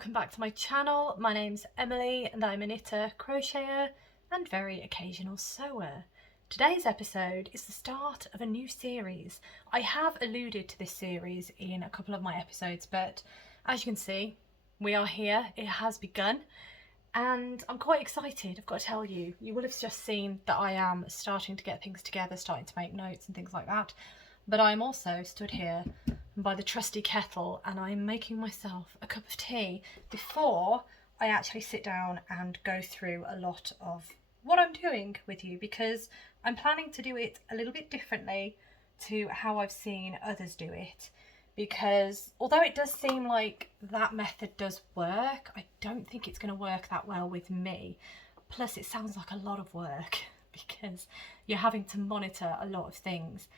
welcome back to my channel. My name's Emily and I'm a knitter, crocheter and very occasional sewer. Today's episode is the start of a new series. I have alluded to this series in a couple of my episodes, but as you can see, we are here, it has begun, and I'm quite excited, I've got to tell you. You will have just seen that I am starting to get things together, starting to make notes and things like that, but I'm also stood here by the trusty kettle and I'm making myself a cup of tea before I actually sit down and go through a lot of what I'm doing with you, because I'm planning to do it a little bit differently to how I've seen others do it, because although it does seem like that method does work, I don't think it's going to work that well with me. Plus it sounds like a lot of work because you're having to monitor a lot of things.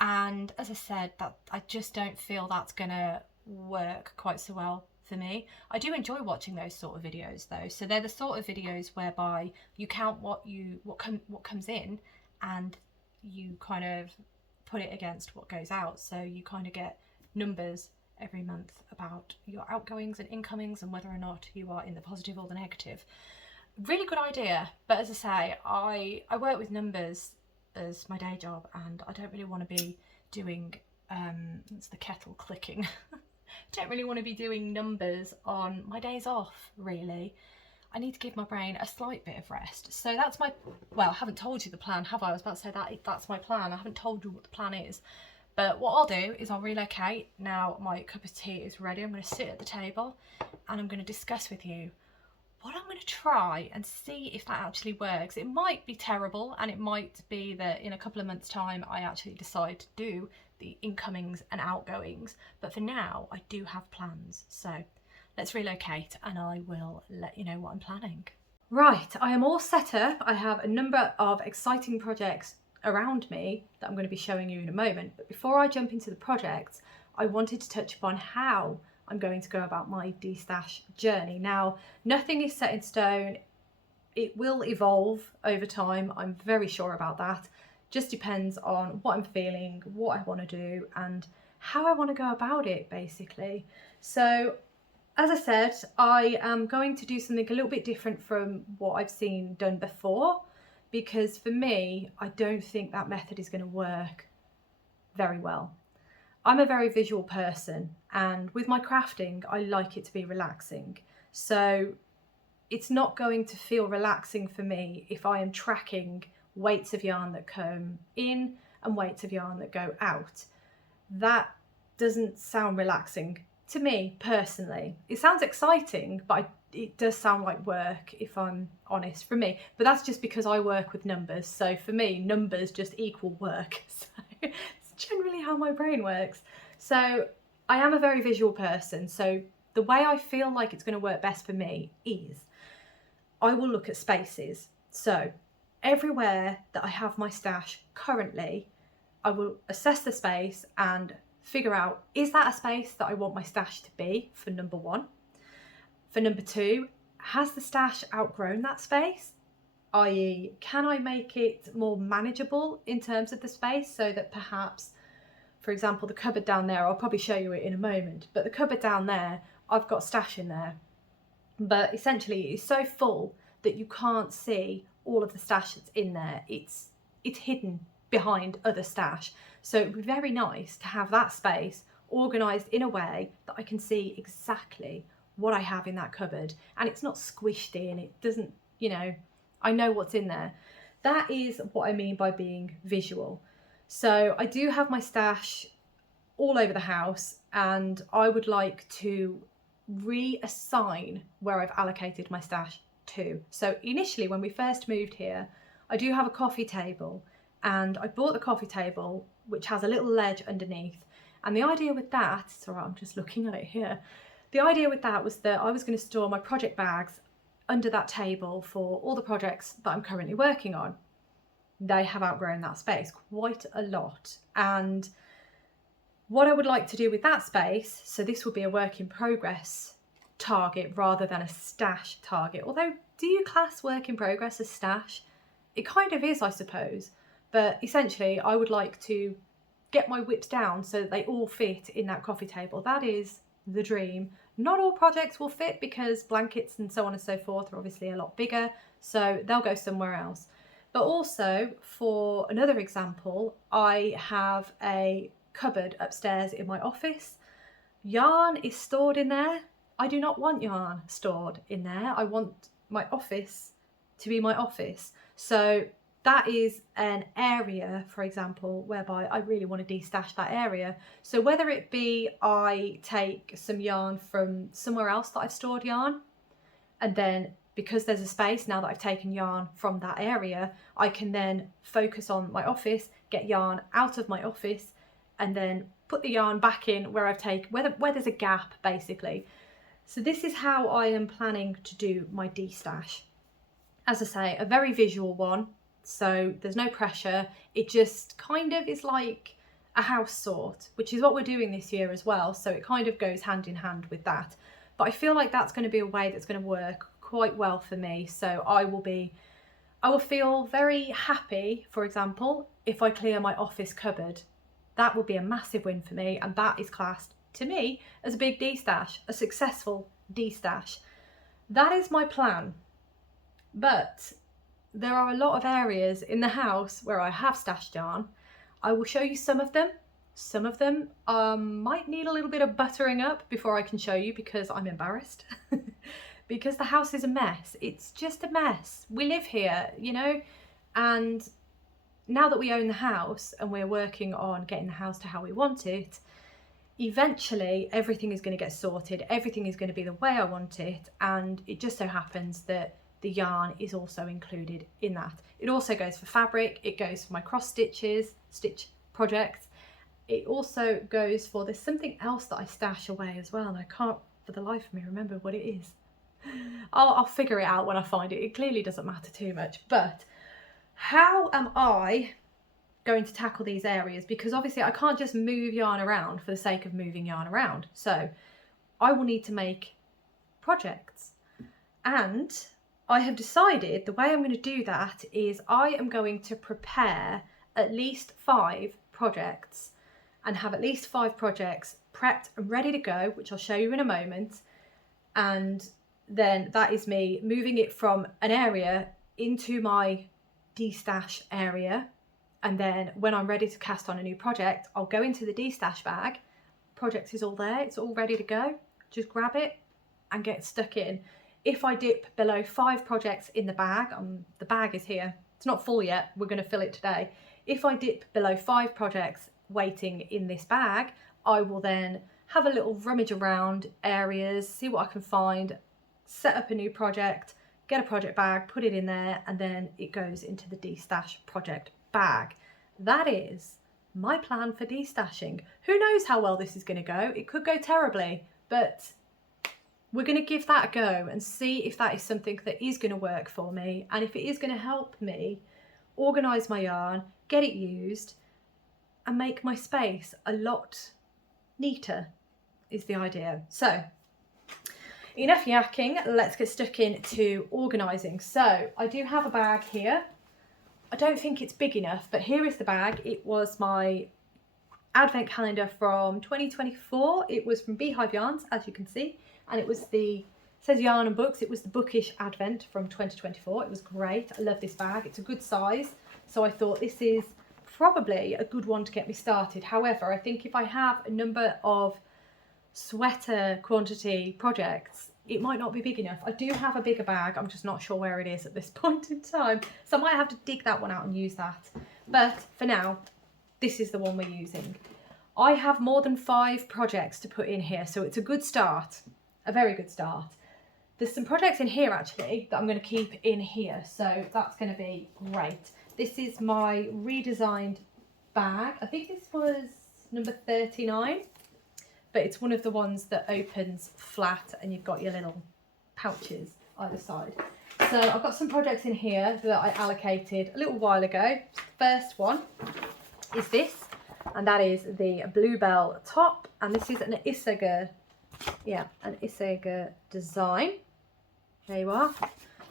And as I said, that I just don't feel that's gonna work quite so well for me. I do enjoy watching those sort of videos though. So they're the sort of videos whereby you count what comes in and you kind of put it against what goes out. So you kind of get numbers every month about your outgoings and incomings and whether or not you are in the positive or the negative. Really good idea. But as I say, I work with numbers as my day job and I don't really want to be doing it's the kettle clicking. I don't really want to be doing numbers on my days off, really. I need to give my brain a slight bit of rest. So that's my, well, I haven't told you the plan, have I? I was about to say that's my plan. I haven't told you what the plan is. But what I'll do is I'll relocate. Now my cup of tea is ready. I'm going to sit at the table and I'm going to discuss with you what I'm going to try and see if that actually works. It might be terrible and it might be that in a couple of months' time I actually decide to do the incomings and outgoings, but for now I do have plans. So let's relocate and I will let you know what I'm planning. Right, I am all set up. I have a number of exciting projects around me that I'm going to be showing you in a moment, but before I jump into the projects, I wanted to touch upon how I'm going to go about my destash journey. Now, nothing is set in stone. It will evolve over time. I'm very sure about that. Just depends on what I'm feeling, what I want to do, and how I want to go about it, basically. So, as I said, I am going to do something a little bit different from what I've seen done before, because for me, I don't think that method is going to work very well. I'm a very visual person, and with my crafting I like it to be relaxing, so it's not going to feel relaxing for me if I am tracking weights of yarn that come in and weights of yarn that go out. That doesn't sound relaxing to me personally. It sounds exciting, but it does sound like work, if I'm honest, for me. But that's just because I work with numbers, so for me numbers just equal work. So generally how my brain works. So I am a very visual person, so the way I feel like it's going to work best for me is I will look at spaces. So everywhere that I have my stash currently, I will assess the space and figure out, is that a space that I want my stash to be, for number one? For number two, has the stash outgrown that space? I.e., can I make it more manageable in terms of the space, so that perhaps, for example, the cupboard down there, I'll probably show you it in a moment, but the cupboard down there, I've got stash in there, but essentially it's so full that you can't see all of the stash that's in there. It's hidden behind other stash. So it would be very nice to have that space organised in a way that I can see exactly what I have in that cupboard, and it's not squished in, it doesn't, you know, I know what's in there. That is what I mean by being visual. So I do have my stash all over the house, and I would like to reassign where I've allocated my stash to. So initially when we first moved here, I do have a coffee table, and I bought the coffee table which has a little ledge underneath, and the idea with that, sorry, I'm just looking at it here, the idea with that was that I was going to store my project bags under that table for all the projects that I'm currently working on. They have outgrown that space quite a lot, and what I would like to do with that space, so this would be a work in progress target rather than a stash target, although do you class work in progress as stash? It kind of is, I suppose, but essentially I would like to get my whips down so that they all fit in that coffee table. That is the dream. Not all projects will fit because blankets and so on and so forth are obviously a lot bigger, so they'll go somewhere else. But also, for another example, I have a cupboard upstairs in my office. Yarn is stored in there. I do not want yarn stored in there. I want my office to be my office. So that is an area, for example, whereby I really want to de-stash that area. So whether it be I take some yarn from somewhere else that I've stored yarn, and then because there's a space now that I've taken yarn from that area, I can then focus on my office, get yarn out of my office, and then put the yarn back in where I've taken, where there's a gap basically. So this is how I am planning to do my de-stash. As I say, a very visual one. So there's no pressure. It just kind of is like a house sort, which is what we're doing this year as well. So it kind of goes hand in hand with that. But I feel like that's going to be a way that's going to work quite well for me. So I will feel very happy, for example, if I clear my office cupboard. That would be a massive win for me. And that is classed to me as a big de-stash, a successful de-stash. That is my plan. But there are a lot of areas in the house where I have stashed yarn. I will show you some of them. Some of them might need a little bit of buttering up before I can show you because I'm embarrassed. Because the house is a mess. It's just a mess. We live here, you know, and now that we own the house and we're working on getting the house to how we want it, eventually everything is going to get sorted. Everything is going to be the way I want it. And it just so happens that the yarn is also included in that. It also goes for fabric, it goes for my cross stitch projects. It also goes for, there's something else that I stash away as well, and I can't for the life of me remember what it is. I'll figure it out when I find it. It clearly doesn't matter too much. But how am I going to tackle these areas? Because obviously I can't just move yarn around for the sake of moving yarn around. So I will need to make projects. And I have decided the way I'm going to do that is I am going to prepare at least 5 projects and have at least 5 projects prepped and ready to go, which I'll show you in a moment. And then that is me moving it from an area into my de-stash area. And then when I'm ready to cast on a new project, I'll go into the de-stash bag. Project is all there, it's all ready to go. Just grab it and get stuck in. If I dip below 5 projects in the bag is here. It's not full yet, we're going to fill it today. If I dip below 5 projects waiting in this bag, I will then have a little rummage around areas, see what I can find, set up a new project, get a project bag, put it in there, and then it goes into the de-stash project bag. That is my plan for de-stashing. Who knows how well this is going to go? It could go terribly, but we're going to give that a go and see if that is something that is going to work for me, and if it is going to help me organise my yarn, get it used, and make my space a lot neater is the idea. So enough yakking, let's get stuck into organising. So I do have a bag here. I don't think it's big enough, but here is the bag. It was my advent calendar from 2024. It was from Beehive Yarns, as you can see. And it was it says yarn and books. It was the bookish advent from 2024. It was great. I love this bag. It's a good size. So I thought this is probably a good one to get me started. However, I think if I have a number of sweater quantity projects, it might not be big enough. I do have a bigger bag. I'm just not sure where it is at this point in time. So I might have to dig that one out and use that. But for now, this is the one we're using. I have more than 5 projects to put in here. So it's a good start. A very good start. There's some projects in here actually that I'm going to keep in here, so that's going to be great. This is my redesigned bag. I think this was number 39, but it's one of the ones that opens flat and you've got your little pouches either side. So I've got some projects in here that I allocated a little while ago. The first one is this, and that is the Bluebell top, and this is an Isla, an Isla design. There you are.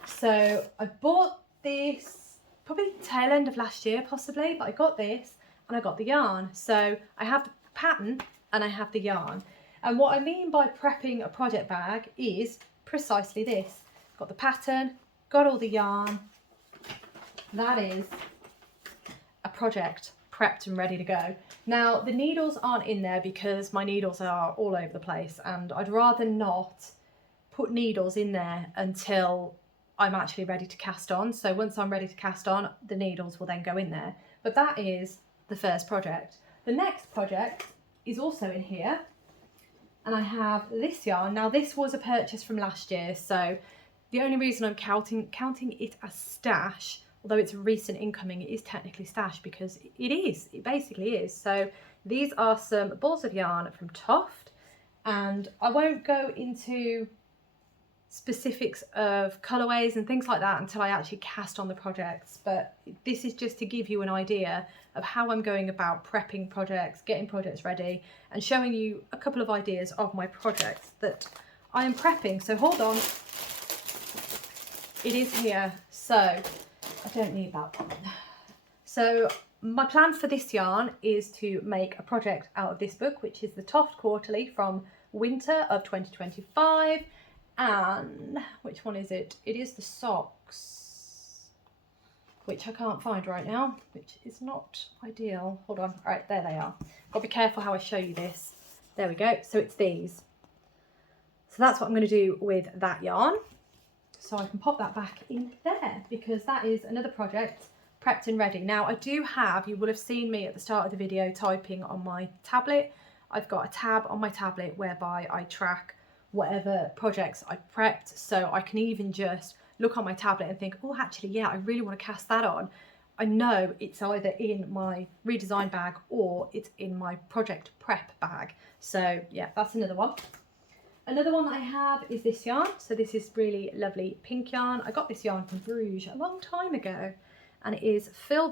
So I bought this probably tail end of last year possibly, but I got this and I got the yarn. So I have the pattern and I have the yarn. And what I mean by prepping a project bag is precisely this. Got the pattern, got all the yarn. That is a project prepped and ready to go. Now the needles aren't in there because my needles are all over the place, and I'd rather not put needles in there until I'm actually ready to cast on. So once I'm ready to cast on, the needles will then go in there. But that is the first project. The next project is also in here, and I have this yarn. Now this was a purchase from last year, so the only reason I'm counting it as stash, although it's recent incoming, it is technically stash because it basically is. So these are some balls of yarn from Toft, and I won't go into specifics of colorways and things like that until I actually cast on the projects, but this is just to give you an idea of how I'm going about prepping projects, getting projects ready, and showing you a couple of ideas of my projects that I am prepping. So hold on, it is here. So I don't need that one. So my plan for this yarn is to make a project out of this book, which is the Toft Quarterly from winter of 2025. And which one is it? It is the socks, which I can't find right now, which is not ideal. Hold on. All right, there they are. Got to be careful how I show you this. There we go. So it's these. So that's what I'm going to do with that yarn. So I can pop that back in there because that is another project prepped and ready. Now I do have, you will have seen me at the start of the video typing on my tablet. I've got a tab on my tablet whereby I track whatever projects I prepped, so I can even just look on my tablet and think, oh actually yeah, I really want to cast that on. I know it's either in my redesign bag or it's in my project prep bag. So yeah, that's another one. Another one that I have is this yarn. So this is really lovely pink yarn. I got this yarn from Bruges a long time ago, and it is Fil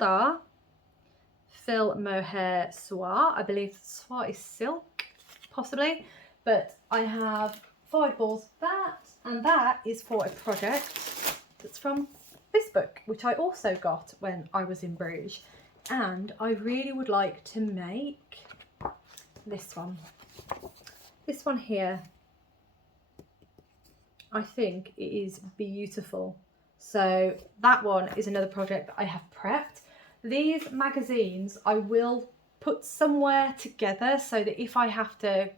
Mohair Soie. I believe Soie is silk, possibly, but I have 5 balls of that, and that is for a project that's from this book, which I also got when I was in Bruges, and I really would like to make this one. This one here, I think it is beautiful. So that one is another project that I have prepped. These magazines I will put somewhere together so that if I have to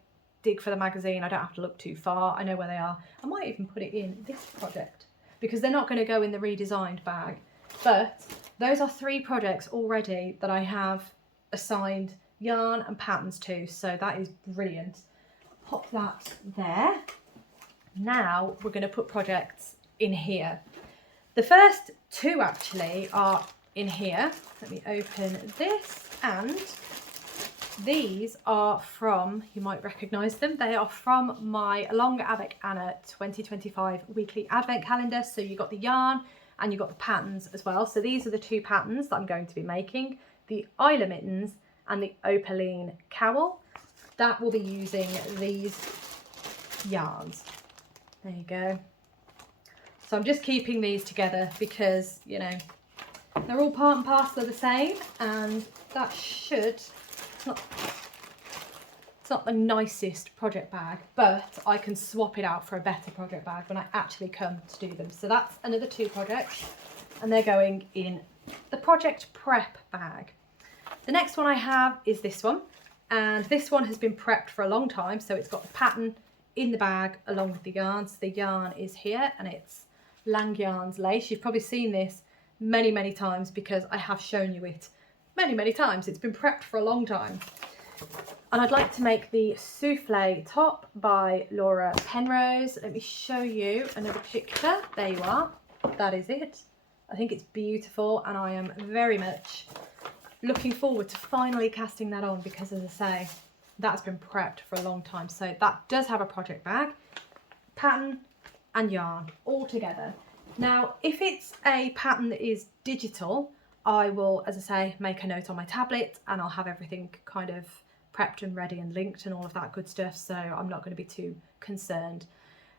dig for the magazine, I don't have to look too far. I know where they are. I might even put it in this project because they're not going to go in the redesigned bag. But those are 3 projects already that I have assigned yarn and patterns to, so that is brilliant. Pop that there. Now we're going to put projects in here. The first 2 actually are in here. Let me open this, and these are from, you might recognise them, they are from my Along Avec Anna 2025 weekly advent calendar. So you got the yarn and you got the patterns as well. So these are the 2 patterns that I'm going to be making, the Isla Mittens and the Opaline Cowl. That will be using these yarns. There you go. So I'm just keeping these together because, you know, they're all part and parcel of the same, and that should, it's not the nicest project bag, but I can swap it out for a better project bag when I actually come to do them. So that's another 2 projects, and they're going in the project prep bag. The next one I have is this one, and this one has been prepped for a long time. So it's got the pattern in the bag along with the yarn. So the yarn is here, and it's Lang Yarns lace. You've probably seen this many times because I have shown you it many times. It's been prepped for a long time. And I'd like to make the Souffle top by Laura Penrose. Let me show you another picture. There you are. That is it. I think it's beautiful, and I am very much looking forward to finally casting that on because, as I say, that's been prepped for a long time. So that does have a project bag, pattern and yarn all together. Now, if it's a pattern that is digital, I will, as I say, make a note on my tablet, and I'll have everything kind of prepped and ready and linked and all of that good stuff. So I'm not going to be too concerned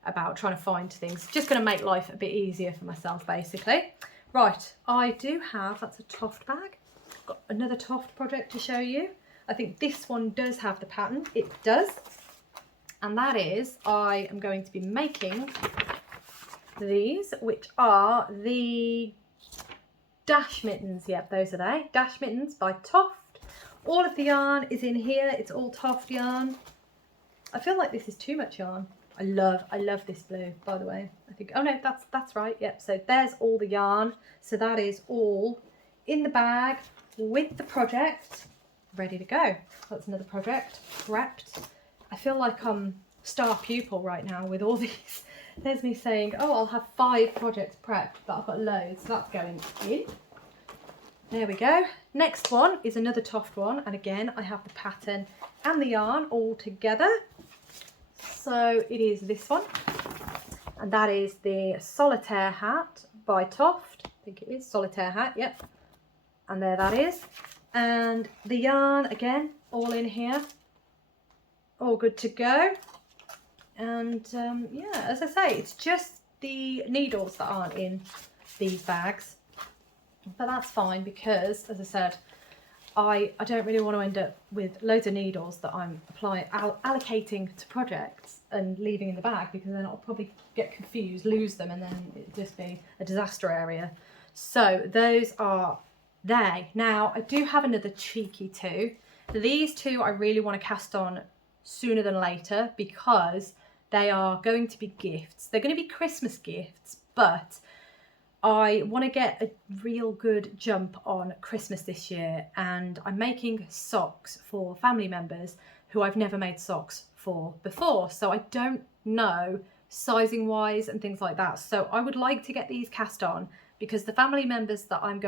about trying to find things. Just going to make life a bit easier for myself, basically. Right, I do have, that's a Toft bag. Got another Toft project to show you. I think this one does have the pattern. It does. And that is, I am going to be making these, which are the Dash Mittens. Yep, those are they. Dash Mittens by Toft. All of the yarn is in here. It's all Toft yarn. I feel like this is too much yarn. I love this blue, by the way. I think, oh no, that's right. Yep, so there's all the yarn. So that is all in the bag with the project ready to go. That's another project prepped. I feel like I'm star pupil right now with all these. There's me saying, oh, I'll have 5 projects prepped, but I've got loads, so that's going in. There we go. Next one is another Toft one, and again, I have the pattern and the yarn all together. So it is this one, and that is the Solitaire Hat by Toft. I think it is Solitaire Hat, yep. And there that is. And the yarn, again, all in here. All good to go. And yeah, as I say, it's just the needles that aren't in these bags. But that's fine because, as I said, I don't really want to end up with loads of needles that I'm allocating to projects and leaving in the bag, because then I'll probably get confused, lose them, and then it'd just be a disaster area. So those are they. Now I do have another cheeky two. These two I really want to cast on sooner than later because they are going to be gifts. They're going to be Christmas gifts, but I want to get a real good jump on Christmas this year, and I'm making socks for family members who I've never made socks for before. So I don't know sizing wise and things like that. So I would like to get these cast on because the family members that I'm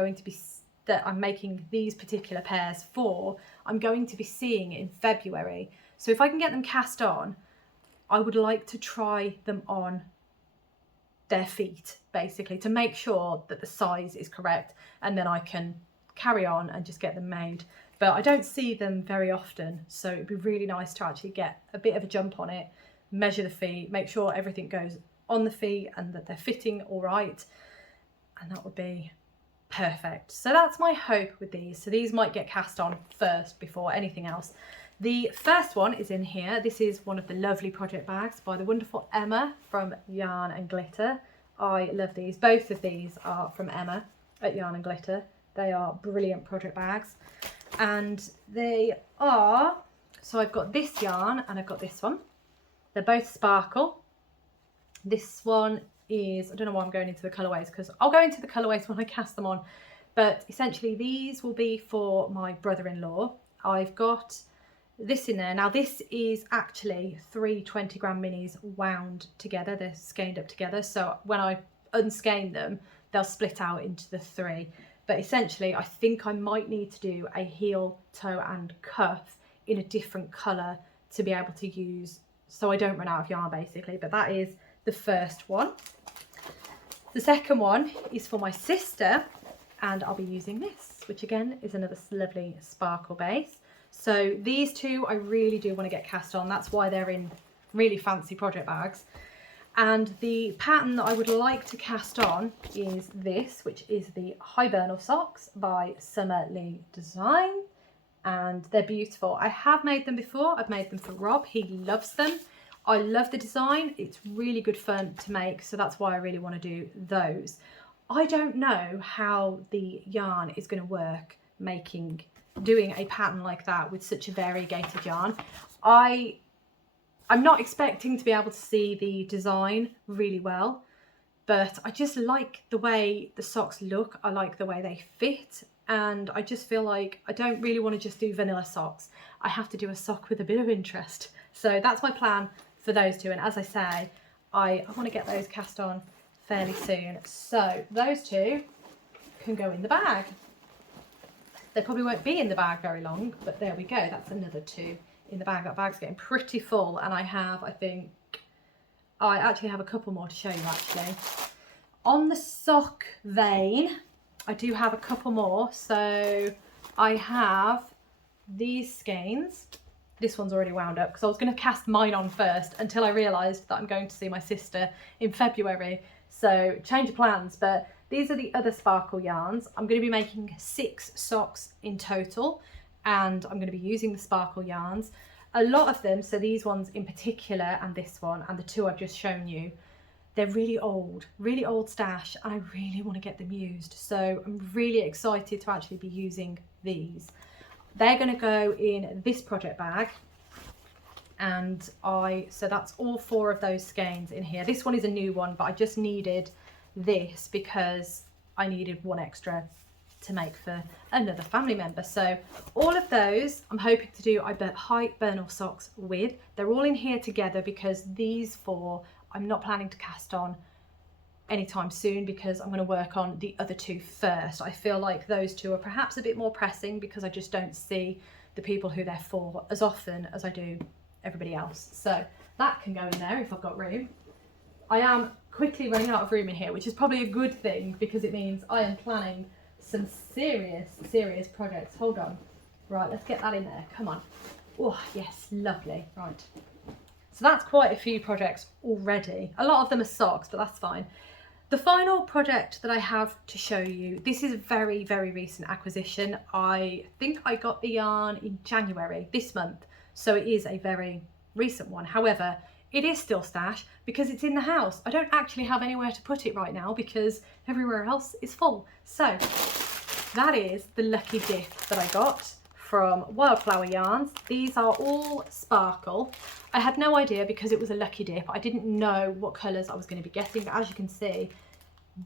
making these particular pairs for, I'm going to be seeing in February. So if I can get them cast on, I would like to try them on their feet, basically, to make sure that the size is correct, and then I can carry on and just get them made. But I don't see them very often, so it'd be really nice to actually get a bit of a jump on it, measure the feet, make sure everything goes on the feet and that they're fitting all right, and that would be perfect. So that's my hope with these. So these might get cast on first before anything else. The first one is in here. This is one of the lovely project bags by the wonderful Emma from Yarn and Glitter. I love these. Both of these are from Emma at Yarn and Glitter. They are brilliant project bags. And they are, so I've got this yarn and I've got this one. They're both sparkle. This one is, I don't know why I'm going into the colourways, because I'll go into the colourways when I cast them on. But essentially these will be for my brother-in-law. I've got this in there. Now this is actually 3 20-gram minis wound together. They're skeined up together, so when I unskein them they'll split out into the 3. But essentially I think I might need to do a heel, toe and cuff in a different colour to be able to use, so I don't run out of yarn basically. But that is the first one. The second one is for my sister, and I'll be using this, which again is another lovely sparkle base. So these two I really do want to get cast on. That's why they're in really fancy project bags. And the pattern that I would like to cast on is this, which is the Hibernal Socks by Summer Lee Design. And they're beautiful. I have made them before. I've made them for Rob. He loves them. I love the design. It's really good fun to make. So that's why I really want to do those. I don't know how the yarn is going to work doing a pattern like that with such a variegated yarn. I'm not expecting to be able to see the design really well, but I just like the way the socks look. I like the way they fit, and I just feel like I don't really want to just do vanilla socks. I have to do a sock with a bit of interest. So that's my plan for those two, and as I say, I want to get those cast on fairly soon. So those two can go in the bag. They probably won't be in the bag very long, but there we go. That's another 2 in the bag. That bag's getting pretty full, and I actually have a couple more to show you actually. On the sock vein, I do have a couple more. So I have these skeins. This one's already wound up because I was going to cast mine on first until I realised that I'm going to see my sister in February. So change of plans, but these are the other sparkle yarns. I'm going to be making 6 socks in total, and I'm going to be using the sparkle yarns. A lot of them, so these ones in particular and this one and the two I've just shown you, they're really old stash, and I really want to get them used. So I'm really excited to actually be using these. They're going to go in this project bag, and so that's all 4 of those skeins in here. This one is a new one, but I just needed this because I needed one extra to make for another family member. So all of those I'm hoping to do high burnel socks with. They're all in here together because these 4 I'm not planning to cast on anytime soon because I'm going to work on the other 2 first. I feel like those 2 are perhaps a bit more pressing because I just don't see the people who they're for as often as I do everybody else. So that can go in there if I've got room. I am quickly running out of room in here, which is probably a good thing because it means I am planning some serious projects. Hold on. Right, let's get that in there. Come on. Oh, yes, lovely. Right. So that's quite a few projects already. A lot of them are socks, but that's fine. The final project that I have to show you, this is a very recent acquisition. I think I got the yarn in January this month, so it is a very recent one. However, it is still stash because it's in the house. I don't actually have anywhere to put it right now because everywhere else is full. So that is the lucky dip that I got from Wildflower Yarns. These are all sparkle. I had no idea because it was a lucky dip. I didn't know what colours I was going to be getting, but as you can see,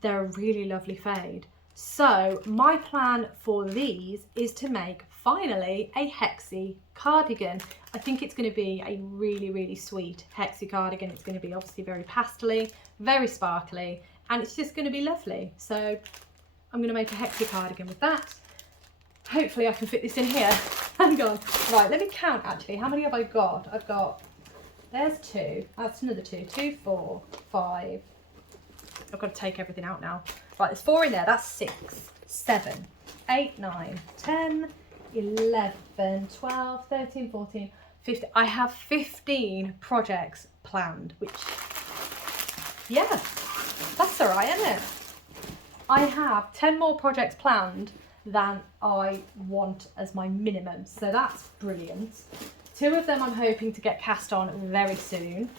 they're a really lovely fade. So my plan for these is to make finally a hexy cardigan. I think it's going to be a really sweet hexy cardigan. It's going to be obviously very pastel-y, very sparkly, and it's just going to be lovely. So I'm going to make a hexy cardigan with that. Hopefully I can fit this in here. Hang on. Right, let me count actually. How many have I got? I've got, there's 2. That's another 2. 2, 4, 5. I've got to take everything out now. Right, there's 4 in there. That's 6, 7, 8, 9, 10, 11, 12, 13, 14, 15. I have 15 projects planned, which, yeah, that's all right, isn't it? I have 10 more projects planned than I want as my minimum, so that's brilliant. 2 of them I'm hoping to get cast on very soon.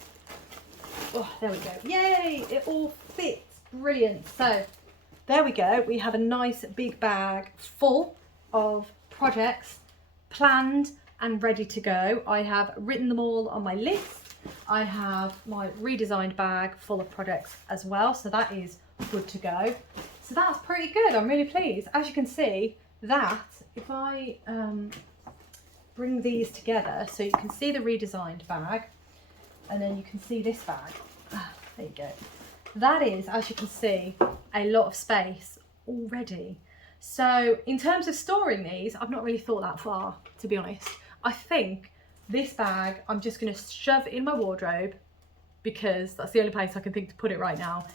Oh, there we go. Yay, it all fits. Brilliant. So there we go. We have a nice big bag full of projects planned and ready to go. I have written them all on my list. I have my redesigned bag full of projects as well, so that is good to go. So that's pretty good. I'm really pleased. As you can see, that if I bring these together, so you can see the redesigned bag, and then you can see this bag. There you go. That is, as you can see, a lot of space already. So in terms of storing these, I've not really thought that far, to be honest. I think this bag I'm just going to shove in my wardrobe because that's the only place I can think to put it right now.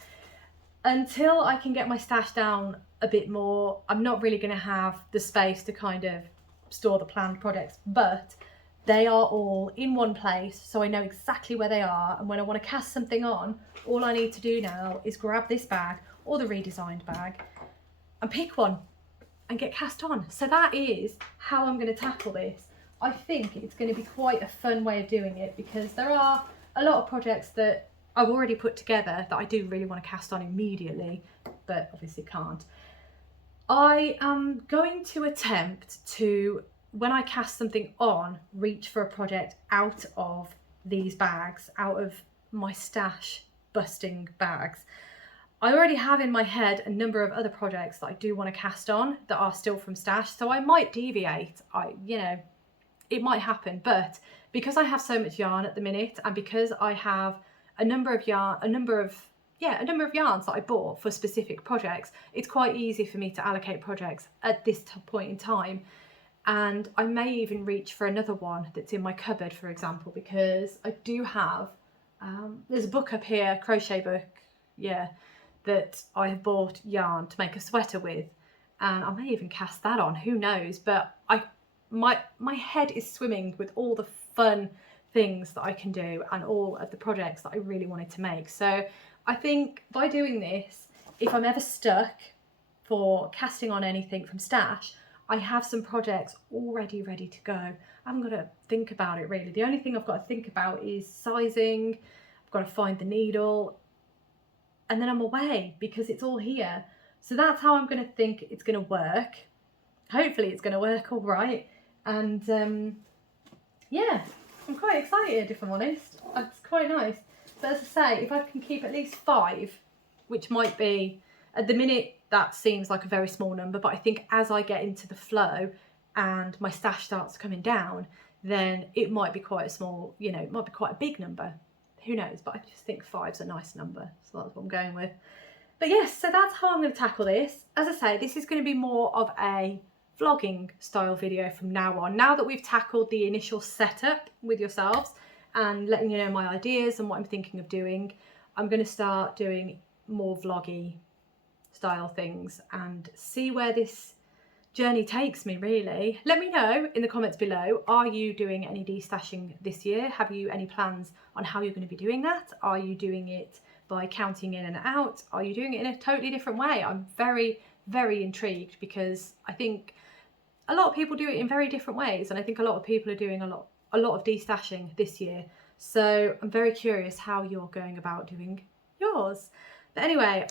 Until I can get my stash down a bit more, I'm not really going to have the space to kind of store the planned projects, but they are all in one place, so I know exactly where they are, and when I want to cast something on, all I need to do now is grab this bag or the redesigned bag and pick one and get cast on. So that is how I'm going to tackle this. I think it's going to be quite a fun way of doing it because there are a lot of projects that I've already put together that I do really want to cast on immediately, but obviously can't. I am going to attempt to, when I cast something on, reach for a project out of these bags, out of my stash busting bags. I already have in my head a number of other projects that I do want to cast on that are still from stash, so I might deviate. It might happen, but because I have so much yarn at the minute, and because I have a number of yarns that I bought for specific projects, it's quite easy for me to allocate projects at this point in time. And I may even reach for another one that's in my cupboard, for example, because I do have, there's a book up here, crochet book, that I have bought yarn to make a sweater with, and I may even cast that on, who knows, but my head is swimming with all the fun things that I can do and all of the projects that I really wanted to make. So I think by doing this, if I'm ever stuck for casting on anything from stash, I have some projects already ready to go. I haven't got to think about it really. The only thing I've got to think about is sizing. I've got to find the needle, and then I'm away because it's all here. So that's how I'm going to think it's going to work. Hopefully it's going to work all right. And yeah, I'm quite excited, if I'm honest. It's quite nice. But as I say, if I can keep at least 5, which might be, at the minute, that seems like a very small number, but I think as I get into the flow and my stash starts coming down, then it might be quite a small, you know, it might be quite a big number. Who knows? But I just think 5's a nice number. So that's what I'm going with. But yes, so that's how I'm going to tackle this. As I say, this is going to be more of a vlogging style video from now on. Now that we've tackled the initial setup with yourselves and letting you know my ideas and what I'm thinking of doing, I'm going to start doing more vloggy style things and see where this journey takes me, really. Let me know in the comments below, are you doing any destashing this year? Have you any plans on how you're going to be doing that? Are you doing it by counting in and out? Are you doing it in a totally different way? I'm very, very intrigued because I think a lot of people do it in very different ways, and I think a lot of people are doing a lot of destashing this year. So I'm very curious how you're going about doing yours. But anyway,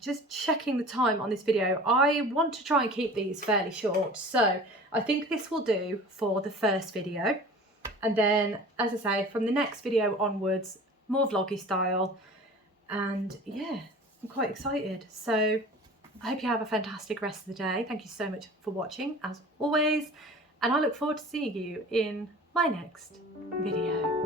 just checking the time on this video. I want to try and keep these fairly short, so I think this will do for the first video. And then, as I say, from the next video onwards, more vloggy style. And yeah, I'm quite excited. So I hope you have a fantastic rest of the day. Thank you so much for watching, as always. And I look forward to seeing you in my next video.